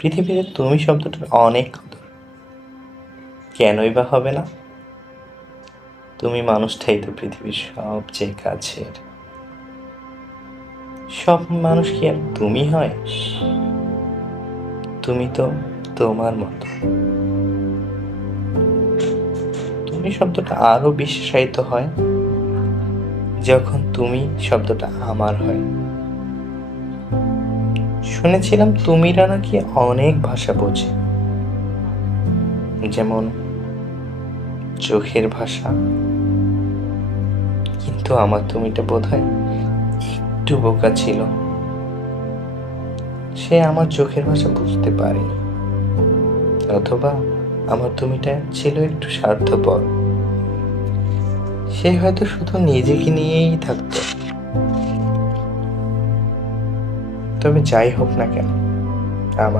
পৃথিবীতে তুমি শব্দটার অনেক কদর। কেনই বা হবে না? তুমি মানুষটাই তো পৃথিবীর সবচেয়ে কাছের। সব মানুষ কি আর তুমি হয়? তুমি তো তোমার মতো। তুমি শব্দটা আরো বিশেষায়িত হয় যখন তুমি শব্দটা আমার হয়। শুনেছিলাম তুমিরা নাকি অনেক ভাষা বোঝে, যেমন চোখের ভাষা। কিন্তু আমার তুমিটা বোধহয় একটু বোকা ছিল, সে আমার চোখের ভাষা বুঝতে পারেনি। অথবা আমার তুমিটা ছিল একটু স্বার্থপর, সে হয়তো শুধু নিজেকে নিয়েই থাকতো। তবে যাই হোক না কেন, আমার